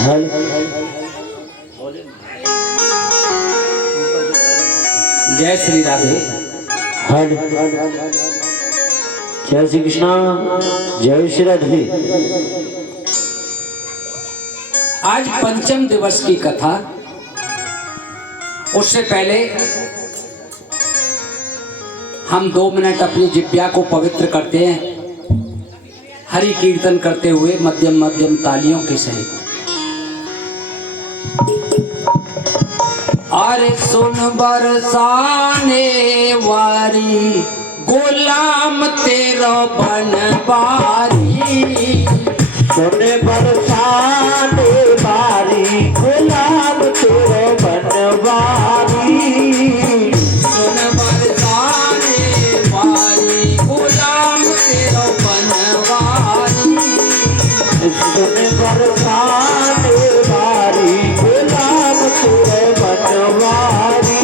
हल जय श्री राधे। हल जय श्री कृष्णा, जय श्री राधे। आज पंचम दिवस की कथा। उससे पहले हम 2 मिनट अपनी जिह्वा को पवित्र करते हैं हरि कीर्तन करते हुए मध्यम मध्यम तालियों के सहित। अरे सुन बरसाने वारी गुलाम तेरा बनवारी, सुन बरसाने वारी गुलाम तेरा बनवारी, सुन बरसाने वारी गुलाम तेरा बनवारी, सुन बरसाने वारी गुलाम तेरा बनवारी।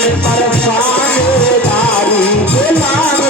सुन बरसान बारी गुलाम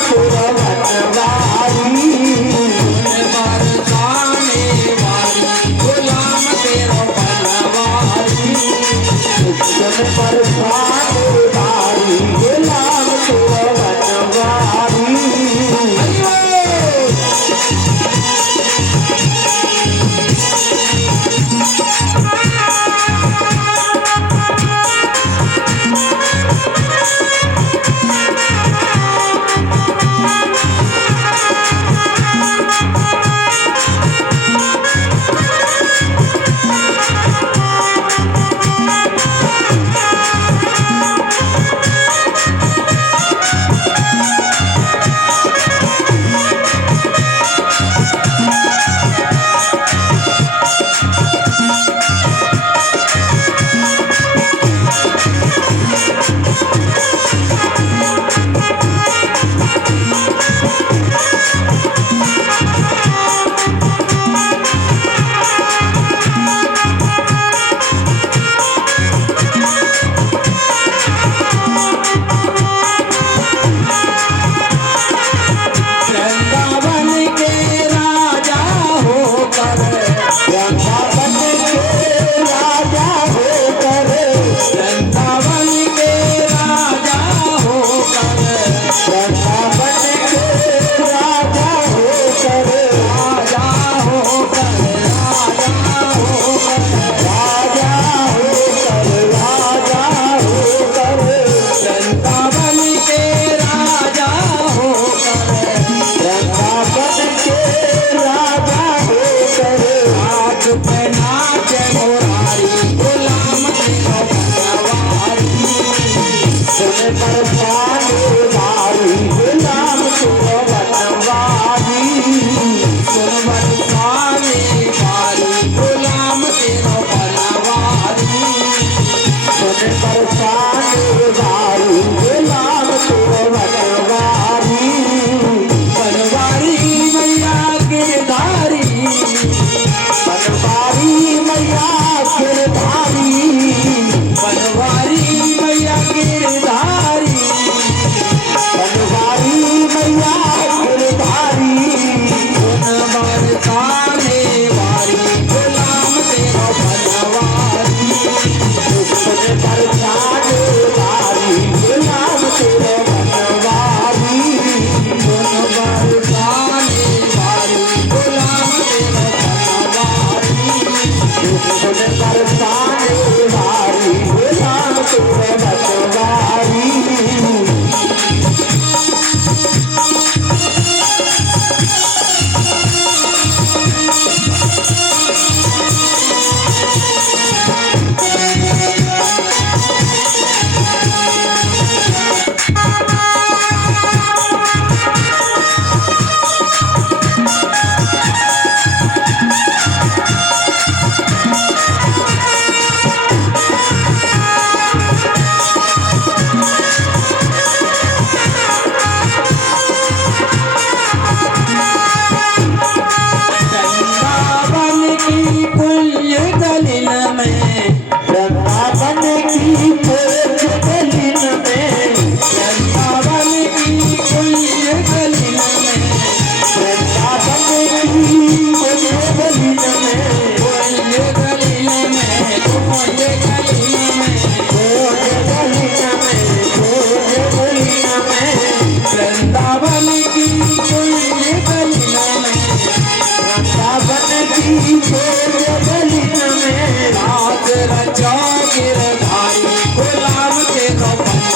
तेरा बनवारी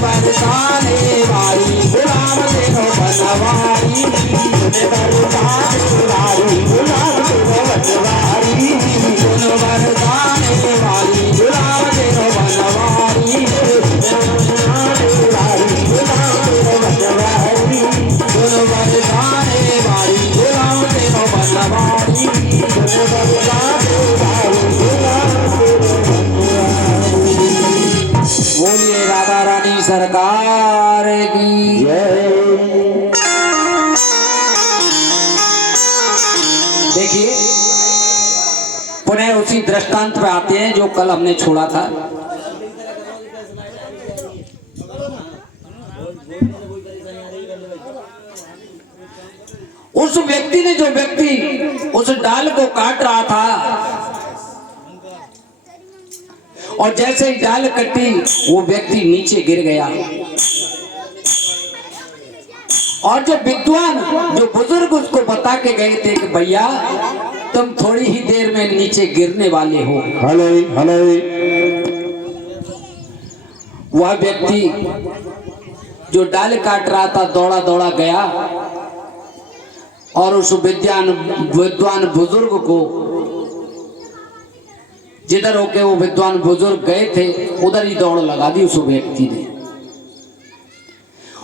बरसाने वाली गुलाम तेरा बनवारी सुन बरसान बारी गुलाम तेरा बनवारी गुलाम तेरो बनवारी राधा रानी सरकार की जय। देखिए पुनः उसी दृष्टांत पे आते हैं जो कल हमने छोड़ा था। उस व्यक्ति ने, जो व्यक्ति उस डाल को काट रहा था, और जैसे ही डाल कटी वो व्यक्ति नीचे गिर गया। और जो विद्वान, जो बुजुर्ग उसको बता के गए थे कि भैया तुम थोड़ी ही देर में नीचे गिरने वाले हो। हले हले। वह व्यक्ति जो डाल काट रहा था दौड़ा दौड़ा गया और उस विद्वान बुजुर्ग को, जिधर होके वो विद्वान बुजुर्ग गए थे उधर ही दौड़ लगा दी उस व्यक्ति ने,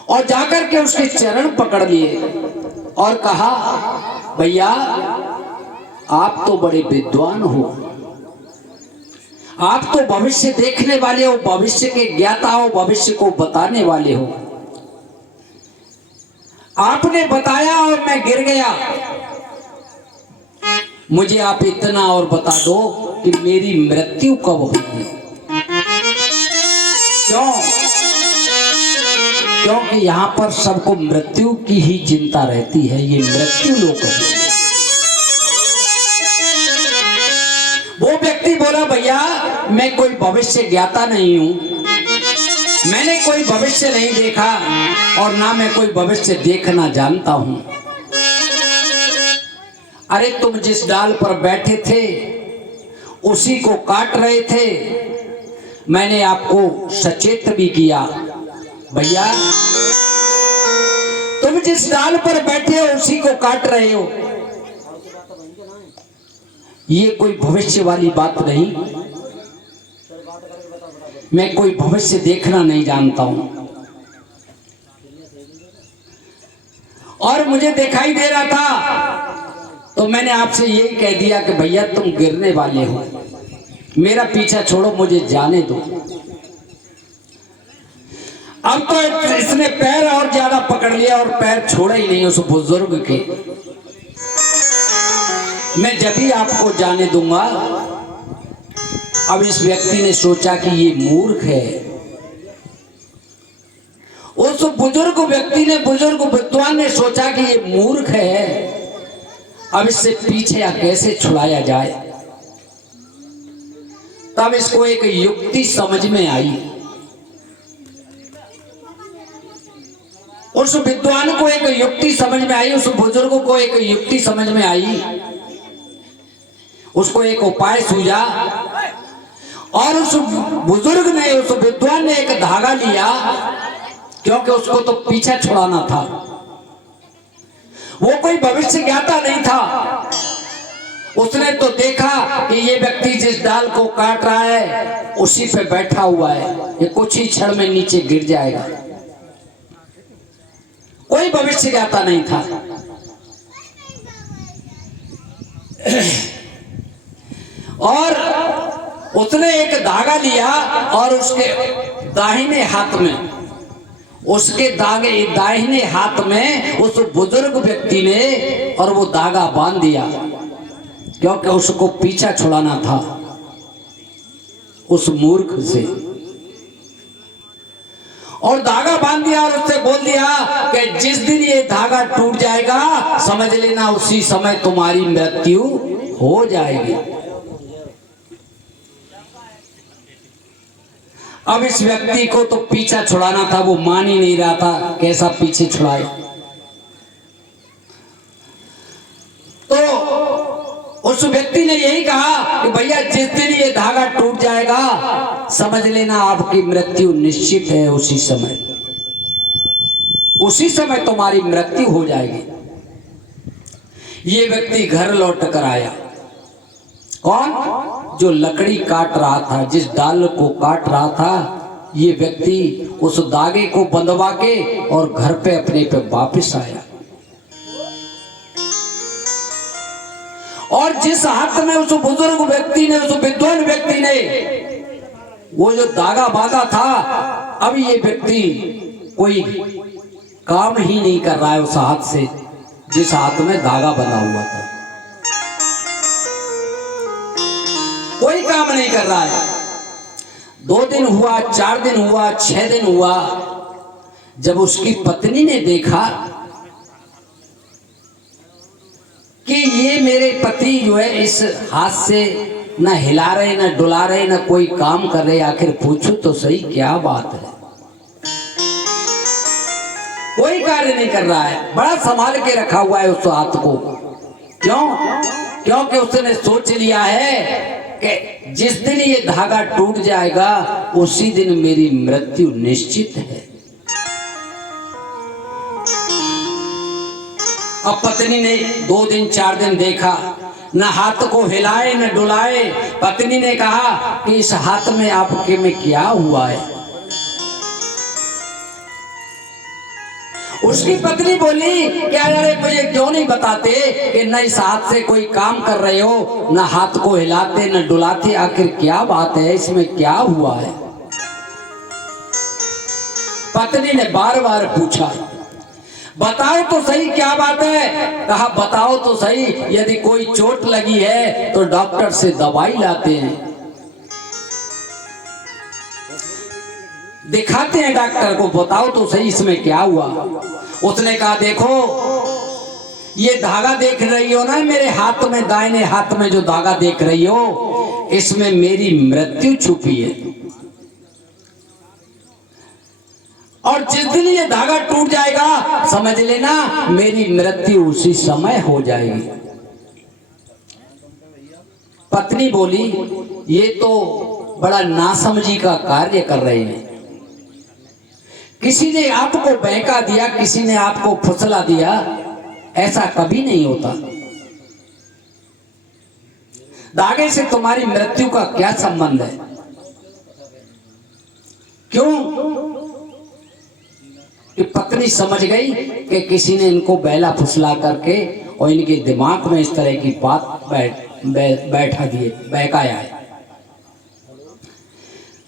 और जाकर के उसके चरण पकड़ लिए और कहा भैया आप तो बड़े विद्वान हो, आप तो भविष्य देखने वाले हो, भविष्य के ज्ञाता हो, भविष्य को बताने वाले हो। आपने बताया और मैं गिर गया, मुझे आप इतना और बता दो कि मेरी मृत्यु कब होगी। क्यों? क्योंकि यहाँ पर सबको मृत्यु की ही चिंता रहती है, ये मृत्यु लोक है। वो व्यक्ति बोला भैया मैं कोई भविष्य ज्ञाता नहीं हूं, मैंने कोई भविष्य नहीं देखा और ना मैं कोई भविष्य देखना जानता हूं। अरे तुम जिस डाल पर बैठे थे उसी को काट रहे थे, मैंने आपको सचेत भी किया भैया तुम जिस डाल पर बैठे हो उसी को काट रहे हो, ये कोई भविष्य वाली बात नहीं, मैं कोई भविष्य देखना नहीं जानता हूं। और मुझे दिखाई दे रहा था तो मैंने आपसे यही कह दिया कि भैया तुम गिरने वाले हो, मेरा पीछा छोड़ो, मुझे जाने दो। अब तो इसने पैर और ज्यादा पकड़ लिया और पैर छोड़ा ही नहीं उस बुजुर्ग के। मैं जब ही आपको जाने दूंगा। अब इस व्यक्ति ने सोचा कि ये मूर्ख है। उस बुजुर्ग व्यक्ति ने, बुजुर्ग विद्वान ने सोचा कि ये मूर्ख है, अब इससे पीछे कैसे छुड़ाया जाए। तब इसको एक युक्ति समझ में आई। उस विद्वान को एक युक्ति समझ में आई, उस बुजुर्ग को एक युक्ति समझ में आई। उसको एक उपाय सूझा और उस बुजुर्ग ने, उस विद्वान ने एक धागा लिया, क्योंकि उसको तो पीछा छुड़ाना था। वो कोई भविष्य ज्ञाता नहीं था। उसने तो देखा कि ये व्यक्ति जिस डाल को काट रहा है उसी पे बैठा हुआ है, ये कुछ ही क्षण में नीचे गिर जाएगा। कोई भविष्य ज्ञाता नहीं था। और उसने एक धागा लिया और उसके दाहिने हाथ में, उसके दाहिने हाथ में उस बुजुर्ग व्यक्ति ने और वो धागा बांध दिया, क्योंकि उसको पीछा छुड़ाना था उस मूर्ख से। और धागा बांध दिया और उससे बोल दिया कि जिस दिन ये धागा टूट जाएगा समझ लेना उसी समय तुम्हारी मृत्यु हो जाएगी। अब इस व्यक्ति को तो पीछा छुड़ाना था, वो मान ही नहीं रहा था, कैसा पीछे छुड़ाए। तो उस व्यक्ति ने यही कहा कि भैया जिस दिन ये धागा टूट जाएगा समझ लेना आपकी मृत्यु निश्चित है, उसी समय तुम्हारी मृत्यु हो जाएगी। ये व्यक्ति घर लौट कर आया। कौन? जो लकड़ी काट रहा था, जिस डाल को काट रहा था, ये व्यक्ति उस धागे को बंधवा के और घर पे अपने पे वापस आया। और जिस हाथ में उस बुजुर्ग व्यक्ति ने, उस विद्वान व्यक्ति ने वो जो धागा बांधा था, अब ये व्यक्ति कोई काम ही नहीं कर रहा है उस हाथ से जिस हाथ में धागा बंधा हुआ था, कोई काम नहीं कर रहा है। 2 दिन हुआ, 4 दिन हुआ, 6 दिन हुआ। जब उसकी पत्नी ने देखा कि ये मेरे पति जो है इस हाथ से न हिला रहे, न डुला रहे, न कोई काम कर रहे, आखिर पूछो तो सही क्या बात है। कोई कार्य नहीं कर रहा है, बड़ा संभाल के रखा हुआ है उस हाथ को। क्यों? क्योंकि उसने सोच लिया है कि जिस दिन ये धागा टूट जाएगा उसी दिन मेरी मृत्यु निश्चित है। अब पत्नी ने 2 दिन 4 दिन देखा, न हाथ को हिलाए न डुलाए। पत्नी ने कहा कि इस हाथ में आपके में क्या हुआ है। उसकी पत्नी बोली क्या यार मुझे क्यों नहीं बताते कि न इस हाथ से कोई काम कर रहे हो, न हाथ को हिलाते न डुलाते, आखिर क्या बात है, इसमें क्या हुआ है। पत्नी ने बार बार पूछा बताओ तो सही क्या बात है। कहा बताओ तो सही, यदि कोई चोट लगी है तो डॉक्टर से दवाई लाते हैं, दिखाते हैं डॉक्टर को, बताओ तो सही इसमें क्या हुआ। उसने कहा देखो ये धागा देख रही हो ना मेरे हाथ में, दाहिने हाथ में जो धागा देख रही हो, इसमें मेरी मृत्यु छुपी है। और जिस दिन ये धागा टूट जाएगा समझ लेना मेरी मृत्यु उसी समय हो जाएगी। पत्नी बोली ये तो बड़ा नासमझी का कार्य कर रहे हैं, किसी ने आपको बहका दिया, किसी ने आपको फुसला दिया, ऐसा कभी नहीं होता। धागे से तुम्हारी मृत्यु का क्या संबंध है? क्यों? कि पत्नी समझ गई कि किसी ने इनको बैला फुसला करके और इनके दिमाग में इस तरह की बात बैठा दिए, बहकाया है।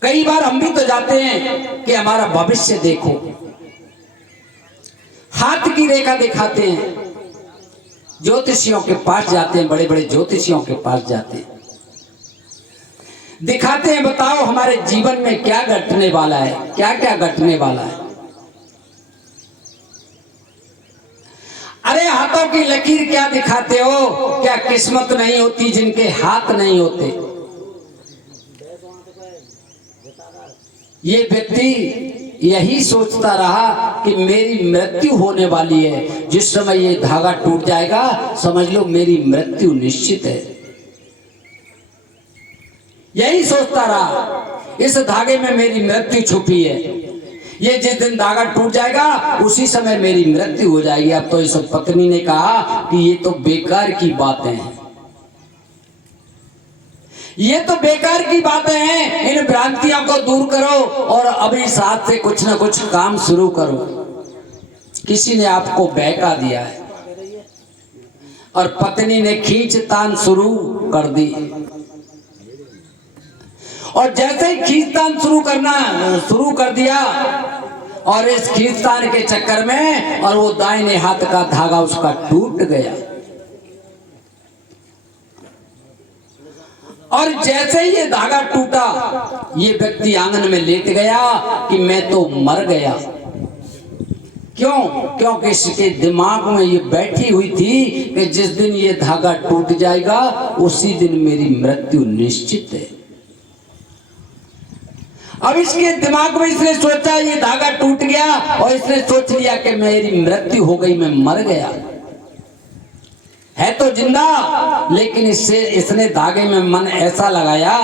कई बार हम भी तो जाते हैं कि हमारा भविष्य देखो, हाथ की रेखा दिखाते हैं, ज्योतिषियों के पास जाते हैं, बड़े बड़े ज्योतिषियों के पास जाते हैं, दिखाते हैं बताओ हमारे जीवन में क्या घटने वाला है, क्या क्या घटने वाला है। अरे हाथों की लकीर क्या दिखाते हो? क्या किस्मत नहीं होती जिनके हाथ नहीं होते? ये व्यक्ति यही सोचता रहा कि मेरी मृत्यु होने वाली है, जिस समय ये धागा टूट जाएगा समझ लो मेरी मृत्यु निश्चित है। यही सोचता रहा इस धागे में मेरी मृत्यु छुपी है, ये जिस दिन धागा टूट जाएगा उसी समय मेरी मृत्यु हो जाएगी। अब तो इस पत्नी ने कहा कि ये तो बेकार की बातें हैं, ये तो बेकार की बातें हैं, इन भ्रांतियों को दूर करो और अभी साथ से कुछ ना कुछ काम शुरू करो। किसी ने आपको बहका दिया है। और पत्नी ने खींचतान शुरू कर दी, और जैसे ही खींचतान शुरू कर दिया और इस खींचतान के चक्कर में और वो दाहिने हाथ का धागा उसका टूट गया। और जैसे ही ये धागा टूटा ये व्यक्ति आंगन में लेट गया कि मैं तो मर गया। क्यों? क्योंकि इसके दिमाग में ये बैठी हुई थी कि जिस दिन ये धागा टूट जाएगा उसी दिन मेरी मृत्यु निश्चित है। अब इसके दिमाग में इसने सोचा ये धागा टूट गया और इसने सोच लिया कि मेरी मृत्यु हो गई, मैं मर गया। है तो जिंदा, लेकिन इसने धागे में मन ऐसा लगाया,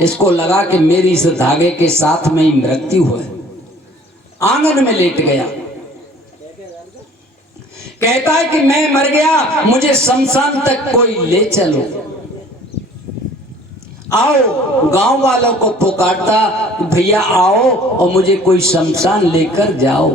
इसको लगा कि मेरी इस धागे के साथ में ही मृत्यु है। आंगन में लेट गया, कहता है कि मैं मर गया, मुझे शमशान तक कोई ले चलो। आओ, गांव वालों को पुकारता भैया आओ और मुझे कोई शमशान लेकर जाओ।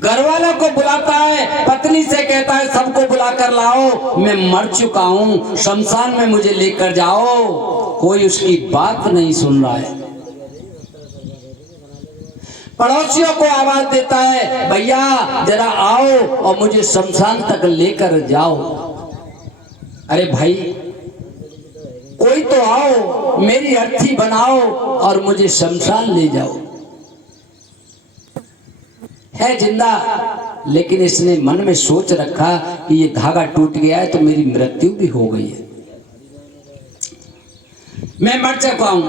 घर वालों को बुलाता है, पत्नी से कहता है सबको बुलाकर लाओ, मैं मर चुका हूं, शमशान में मुझे लेकर जाओ। कोई उसकी बात नहीं सुन रहा है। पड़ोसियों को आवाज देता है, भैया जरा आओ और मुझे शमशान तक लेकर जाओ। अरे भाई कोई तो आओ, मेरी अर्थी बनाओ और मुझे शमशान ले जाओ। है जिंदा, लेकिन इसने मन में सोच रखा कि ये धागा टूट गया है तो मेरी मृत्यु भी हो गई है, मैं मर चुका हूं।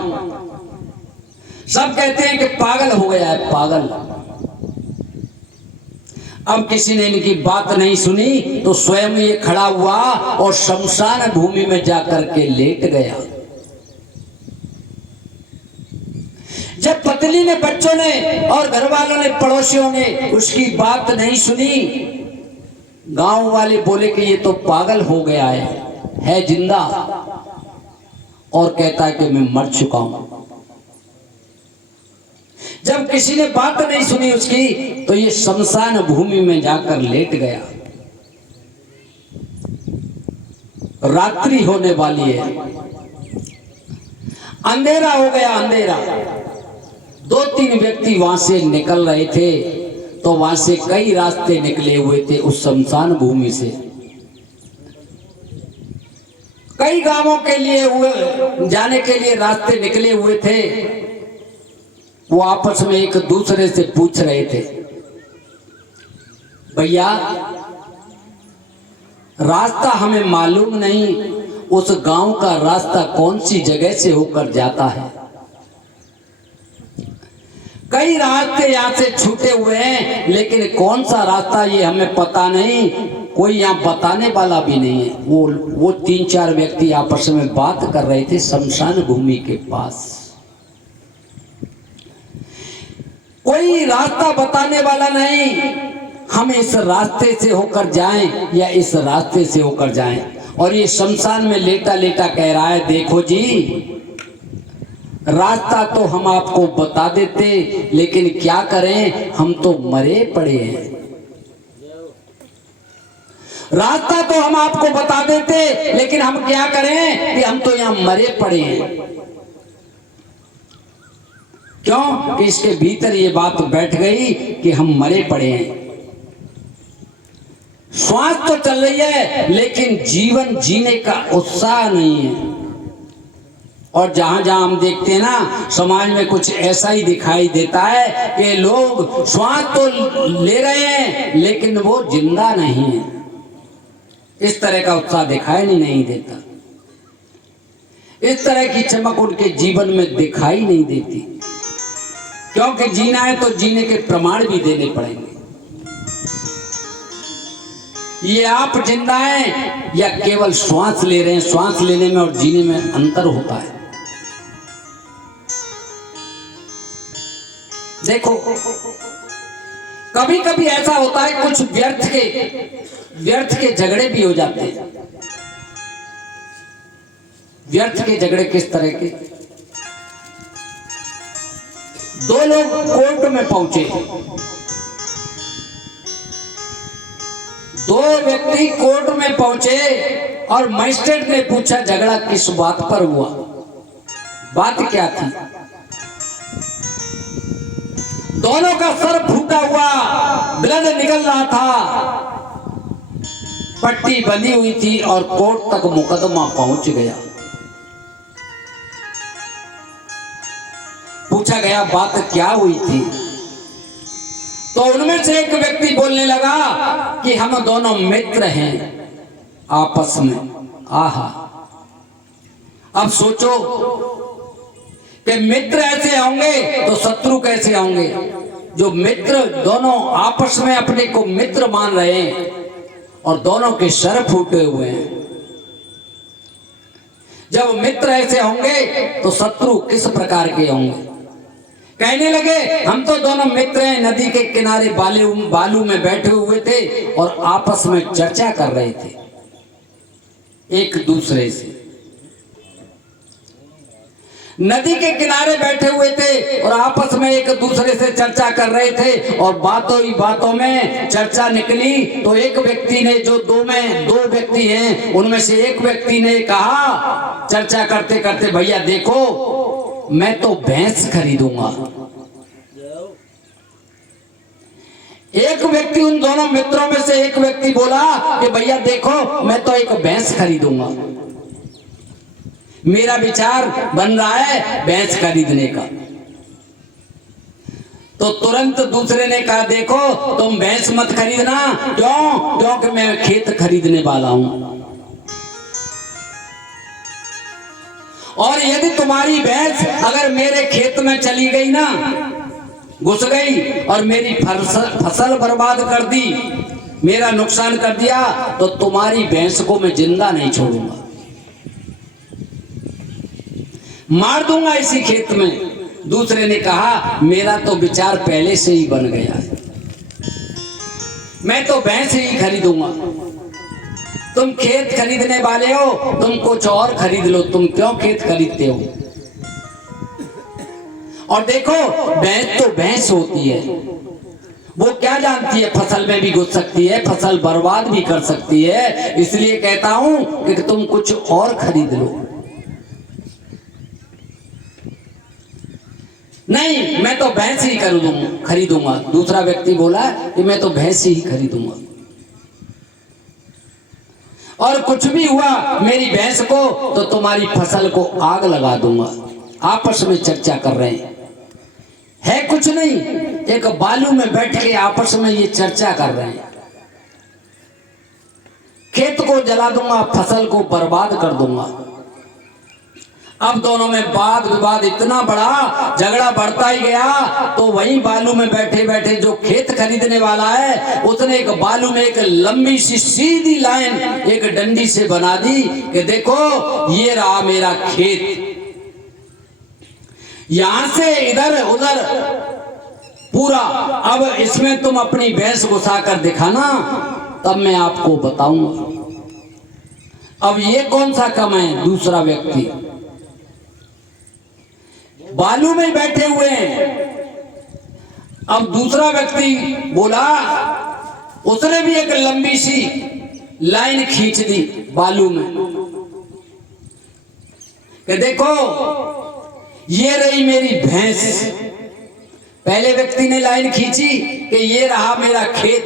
सब कहते हैं कि पागल हो गया है, पागल। अब किसी ने इनकी बात नहीं सुनी तो स्वयं ये खड़ा हुआ और शमशान भूमि में जाकर के लेट गया। जब पत्नी ने, बच्चों ने और घर वालों ने, पड़ोसियों ने उसकी बात नहीं सुनी, गांव वाले बोले कि ये तो पागल हो गया है जिंदा, और कहता है कि मैं मर चुका हूं। जब किसी ने बात नहीं सुनी उसकी तो ये शमशान भूमि में जाकर लेट गया। रात्रि होने वाली है, अंधेरा हो गया, अंधेरा। 2-3 व्यक्ति वहां से निकल रहे थे, तो वहां से कई रास्ते निकले हुए थे उस शमशान भूमि से। कई गांवों के लिए जाने के लिए रास्ते निकले हुए थे। वो आपस में एक दूसरे से पूछ रहे थे, भैया रास्ता हमें मालूम नहीं, उस गांव का रास्ता कौन सी जगह से होकर जाता है। कई रास्ते यहाँ से छूटे हुए हैं, लेकिन कौन सा रास्ता ये हमें पता नहीं, कोई यहाँ बताने वाला भी नहीं है। वो 3-4 व्यक्ति आपस में बात कर रहे थे शमशान भूमि के पास। कोई रास्ता बताने वाला नहीं, हम इस रास्ते से होकर जाएं या इस रास्ते से होकर जाएं। और ये शमशान में लेटा लेटा कह रहा है, देखो जी रास्ता तो हम आपको बता देते, लेकिन क्या करें, हम तो मरे पड़े हैं। रास्ता तो हम आपको बता देते, लेकिन हम क्या करें कि हम तो यहां मरे पड़े हैं। क्यों कि इसके भीतर ये बात बैठ गई कि हम मरे पड़े हैं। श्वास तो चल रही है, लेकिन जीवन जीने का उत्साह नहीं है। और जहां जहां हम देखते हैं ना, समाज में कुछ ऐसा ही दिखाई देता है कि लोग श्वास तो ले रहे हैं, लेकिन वो जिंदा नहीं है। इस तरह का उत्साह दिखाई नहीं देता, इस तरह की चमक उनके जीवन में दिखाई नहीं देती। क्योंकि जीना है तो जीने के प्रमाण भी देने पड़ेंगे। ये आप जिंदा हैं या केवल श्वास ले रहे हैं, श्वास लेने में और जीने में अंतर होता है। देखो कभी कभी ऐसा होता है, कुछ व्यर्थ के झगड़े भी हो जाते हैं। व्यर्थ के झगड़े किस तरह के? 2 लोग कोर्ट में पहुंचे, 2 व्यक्ति कोर्ट में पहुंचे और मजिस्ट्रेट ने पूछा झगड़ा किस बात पर हुआ, बात क्या थी। दोनों का सर फूटा हुआ, ब्लड निकल रहा था, पट्टी बंधी हुई थी और कोर्ट तक मुकदमा पहुंच गया। पूछा गया बात क्या हुई थी, तो उनमें से एक व्यक्ति बोलने लगा कि हम दोनों मित्र हैं आपस में। आहा, अब सोचो कि मित्र ऐसे होंगे तो शत्रु कैसे होंगे। जो मित्र दोनों आपस में अपने को मित्र मान रहे हैं और दोनों के सर फूटे हुए हैं। जब मित्र ऐसे होंगे तो शत्रु किस प्रकार के होंगे। कहने लगे हम तो दोनों मित्र हैं, नदी के किनारे बालू में बैठे हुए थे और आपस में चर्चा कर रहे थे एक दूसरे से। नदी के किनारे बैठे हुए थे और आपस में एक दूसरे से चर्चा कर रहे थे और बातों ही बातों में चर्चा निकली तो एक व्यक्ति ने, जो 2 व्यक्ति हैं उनमें से एक व्यक्ति ने कहा चर्चा करते करते, भैया देखो मैं तो भैंस खरीदूंगा। उन दोनों मित्रों में से एक व्यक्ति बोला कि भैया देखो, मैं तो एक भैंस खरीदूंगा, मेरा विचार बन रहा है भैंस खरीदने का। तो तुरंत दूसरे ने कहा, देखो तुम भैंस मत खरीदना। क्यों? क्योंकि मैं खेत खरीदने वाला हूं, और यदि तुम्हारी भैंस अगर मेरे खेत में चली गई ना, घुस गई और मेरी फसल बर्बाद कर दी, मेरा नुकसान कर दिया, तो तुम्हारी भैंस को मैं जिंदा नहीं छोड़ूंगा, मार दूंगा इसी खेत में। दूसरे ने कहा, मेरा तो विचार पहले से ही बन गया है, मैं तो भैंस ही खरीदूंगा। तुम खेत खरीदने वाले हो, तुम कुछ और खरीद लो, तुम क्यों खेत खरीदते हो? और देखो, भैंस तो भैंस होती है, वो क्या जानती है, फसल में भी घुस सकती है, फसल बर्बाद भी कर सकती है। इसलिए कहता हूं कि तुम कुछ और खरीद लो। नहीं, मैं तो भैंस ही खरीदूंगा। दूसरा व्यक्ति बोला कि मैं तो भैंस ही खरीदूंगा, और कुछ भी हुआ मेरी भैंस को तो तुम्हारी फसल को आग लगा दूंगा। आपस में चर्चा कर रहे हैं, है कुछ नहीं, एक बालू में बैठ के आपस में ये चर्चा कर रहे हैं। खेत को जला दूंगा, फसल को बर्बाद कर दूंगा। अब दोनों में वाद विवाद इतना बड़ा, झगड़ा बढ़ता ही गया। तो वहीं बालू में बैठे बैठे जो खेत खरीदने वाला है, उसने एक बालू में एक लंबी सी सीधी लाइन एक डंडी से बना दी कि देखो, ये रहा मेरा खेत, यहां से इधर उधर पूरा, अब इसमें तुम अपनी भैंस घुसा कर दिखाना, तब मैं आपको बताऊंगा। अब ये कौन सा कम है? दूसरा व्यक्ति बालू में बैठे हुए हैं। अब दूसरा व्यक्ति बोला, उसने भी एक लंबी सी लाइन खींच दी बालू में कि देखो, ये रही मेरी भैंस। पहले व्यक्ति ने लाइन खींची कि ये रहा मेरा खेत,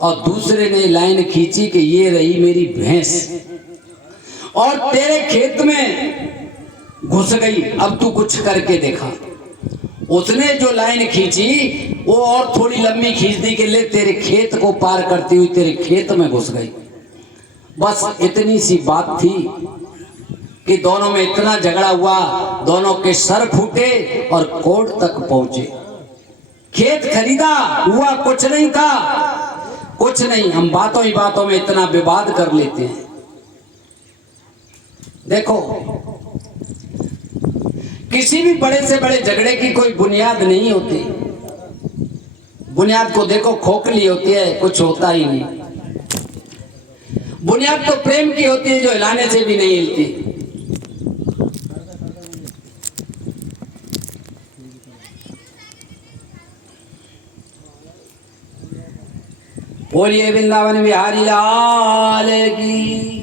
और दूसरे ने लाइन खींची कि ये रही मेरी भैंस, और तेरे खेत में घुस गई, अब तू कुछ करके देखा। उसने जो लाइन खींची वो और थोड़ी लंबी खींच दी कि ले, तेरे खेत को पार करती हुई तेरे खेत में घुस गई। बस इतनी सी बात थी कि दोनों में इतना झगड़ा हुआ, दोनों के सर फूटे और कोर्ट तक पहुंचे। खेत खरीदा, हुआ कुछ नहीं था, कुछ नहीं। हम बातों ही बातों में इतना विवाद कर लेते हैं। देखो, किसी भी बड़े से बड़े झगड़े की कोई बुनियाद नहीं होती। बुनियाद को देखो, खोखली होती है, कुछ होता ही नहीं। बुनियाद तो प्रेम की होती है, जो हिलाने से भी नहीं हिलती। बोलिए वृंदावन बिहारी लाल की।